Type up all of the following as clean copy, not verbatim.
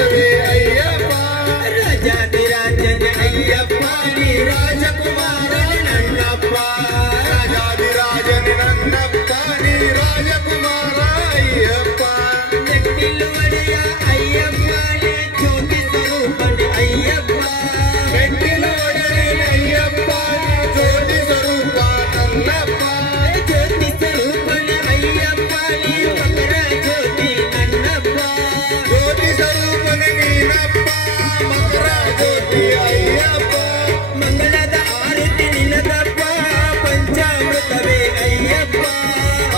पंचामृतवे अय्यप्प राजाधिराजन अय्यप्प नी राजकुमार नन्नप्प राजाधिराजन नन्नप्प नी राजकुमार अय्यप्प मेट्टिलु ಒಡೆಯ अय्यप्प नी ज्योति स्वरूपन अय्यप्प मेट्टिलु ಒಡೆಯ अय्यप्प नी ज्योति स्वरूप नन्नप्प ज्योति स्वरूपन अय्यप्प नी मकर ज्योति नन्नप्प ज्योति स्वरूपन नीनप्प मकर ज्योति अय्यप्प मंगलದ ಆರತಿ ನಿನಗಪ್ಪ पंचामृतवे अय्यप्प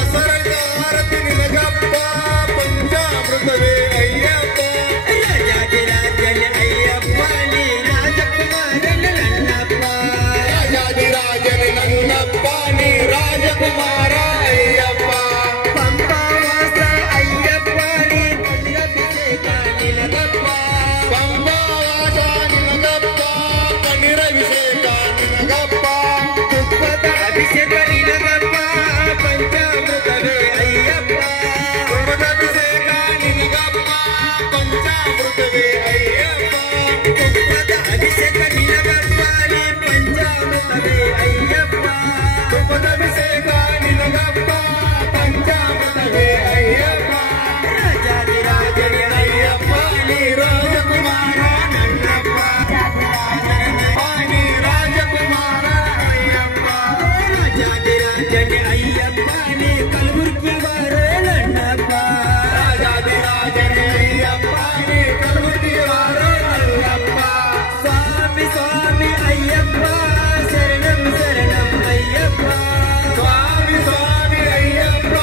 असरंग आरती निनगप्प पंचामृतवे अय्यप्प राजाधिराजन अय्यप्प नी राजकुमारन नन्नप्प राजाधिराजन नन्नप्प नी राजकुमार अय्यप्प पंबावास अय्यप्प नी पन्निरभिषेक निनगप्प पंबावास निनगप्प पन्निरभिषेक निनगप्प ತುಪ್ಪದ ಅಭಿಷೇಕ ನಿನಗಪ್ಪ पंचामृतवे अय्यप्प ತುಪ್ಪದ ಅಭಿಷೇಕ ನಿನಗಪ್ಪ पंचामृतवे अय्यप्प ತುಪ್ಪದ ಅಭಿಷೇಕ ನಿನಗಪ್ಪ ನಿ पंचामृतवे अय्यप्प ತುಪ್ಪದ ಅಭಿಷೇಕ ನಿನಗಪ್ಪ पंचामृतवे अय्यप्प ರಾಜಾಧಿರಾಜನ ಅಯ್ಯಪ್ಪ ನಿ ರಾಜಕುಮಾರ ನನ್ನಪ್ಪ नी राजकुमार अय्यप्प राजाधिराजन अय्यप्प नी कलबुर्गी वारे नन्नप्प राजाधिराजन अय्यप्प नी कलबुर्गी वारे नन्नप्प स्वामी स्वामी अय्यप्प शरणं शरणं अय्यप्प स्वामी स्वामी अय्यप्प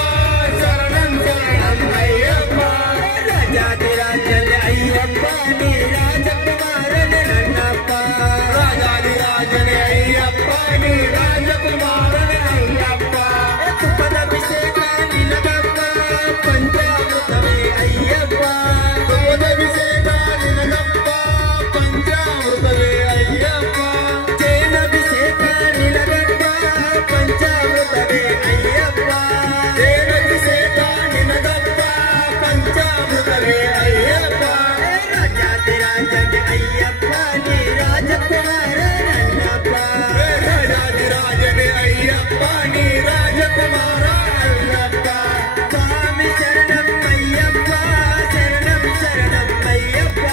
शरणं शरणं अय्यप्प राजाधिराजन अय्यप्प नी राजकुमार नन्नप्प राजाधिराजन अय्यप्प नी राजकुमार अय्यप्प ತುಪ್ಪದ ಅಭಿಷೇಕ ನಿನಗಪ್ಪ पंचामृतवे अय्यप्प ತುಪ್ಪದ ಅಭಿಷೇಕ ನಿನಗಪ್ಪ पंचामृतवे अय्यप्प ಜೇನಾಭಿಷೇಕ ನಿನಗಪ್ಪ पंचामृतवे अय्यप्ಪ ಜೇನಾಭಿಷೇಕ ನಿನಗಪ್ಪ पंचामृतवे अय्यप्प ರಾಜಾಧಿರಾಜನ ಅಯ್ಯಪ್ಪ ನಿ ರಾಜಕುಮಾರ ನನ್ನಪ್ಪ ರಾಜಾಧಿರಾಜನ ಅಯ್ಯಪ್ಪ ನಿ ರಾಜಕುಮಾರ ಅಯ್ಯಪ್ಪ ಸ್ವಾಮಿ ಶರಣಂ ಅಯ್ಯಪ್ಪ ಶರಣಂ ಶರಣಂ ಅಯ್ಯಪ್ಪ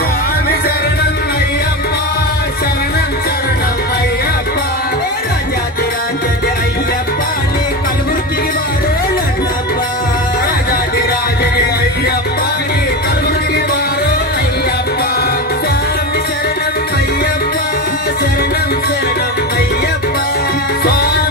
ಸ್ವಾಮಿ ಶರಣಂ ಅಯ್ಯಪ್ಪ ಶರಣಂ ಶರಣಂ ಅಯ್ಯಪ್ಪ ರಾಜಾಧಿರಾಜನ ಅಯ್ಯಪ್ಪ ನಿ ಕಲಬುರ್ಗಿಗೆ ಬಾರೋ ನನ್ನಪ್ಪ ರಾಜಾಧಿರಾಜನ ಅಯ್ಯಪ್ಪ ನಿ ಕಲಬುರ್ಗಿಗೆ ಬಾರೋ ಅಯ್ಯಪ್ಪ ಸ್ವಾಮಿ ಶರಣಂ ಅಯ್ಯಪ್ಪ ಶರಣಂ ಶರಣಂ ಅಯ್ಯಪ್ಪ ಸ್ವಾಮಿ